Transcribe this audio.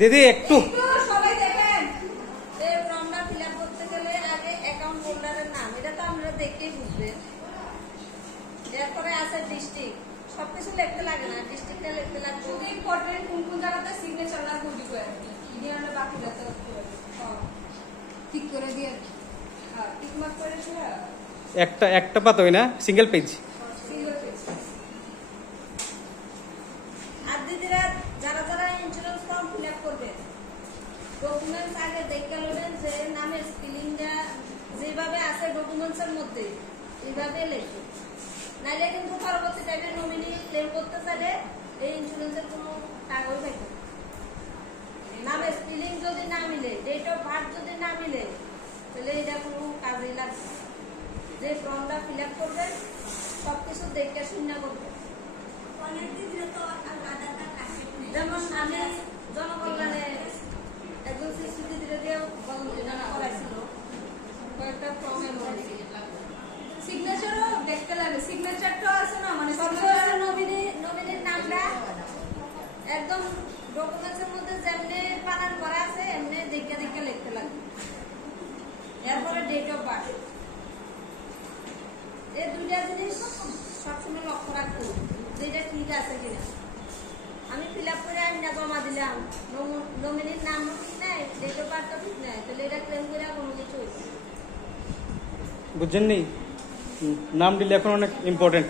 দিদি একটু সবাই দেখেন, এই ফর্মটা ফিল আপ করতে গেলে আগে অ্যাকাউন্ট হোল্ডারের নাম, এটা তো আমরা দেখেই বুঝবেন। এরপরে আছে ডিস্ট্রিক্ট, সবকিছু লিখতে লাগে না, ডিস্ট্রিক্টটা লিখতে লাগবে। শুধু ইম্পর্টেন্ট কোন কোন জায়গাতে সিগনেচার না করবি করে দিয়ে আমরা বাকি যাতে ঠিক করে দিয়ে টিক মার্ক করে একটা পাতা হয় না, সিঙ্গেল পেজ। Single page. আর দিদিরা যারা যারা ইন্স্যুরেন্স ফর্ম ফিল আপ করবে, ডকুমেন্টস আগে দেখে নেবেন যে নামের স্পেলিংটা যেভাবে আছে ডকুমেন্টসের মধ্যে এইভাবে লেখে, নাইলে কিন্তু পরবর্তী টাইমে নমিনি ক্লেম করতে চাইলে এই ইন্স্যুরেন্সের কোনো টাকাও পাইবে না। নামের স্পেলিং যদি না মিলে, ডেট অফ বার্থ যদি না মিলে, তাহলে এটা কোনো কাজেই লাগবে। যে ফর্মটা ফিল আপ করবেন সবকিছু দেখে শুনে করবেন। যেমন আমি জনকল্যাণে একজন শিশু দিদিরা দিয়ে করাইছিল, কয়েকটা ফর্ম সিগনেচারও দেখতে লাগে। সিগনেচারটা আছে না, মানে নমিনির নামটা একদম ডকুমেন্টসের মধ্যে যেমনি বানান করা আছে এমনি দেখে দেখে লিখতে লাগে। এরপরে ডেট অফ বার্থ, এই দুইটা জিনিস সবসময় লক্ষ্য রাখবো যেটা ঠিক আছে কিনা। আমি ফিল আপ করে আমি না জমা দিলাম, নমিনির নামও ঠিক নাই, ডেট অফ বার্থও ঠিক নাই, তাহলে এটা ক্লেম করে কোনো কিছু হয়েছে বুঝছেন নি? নাম দিলে এখন অনেক ইম্পর্টেন্ট।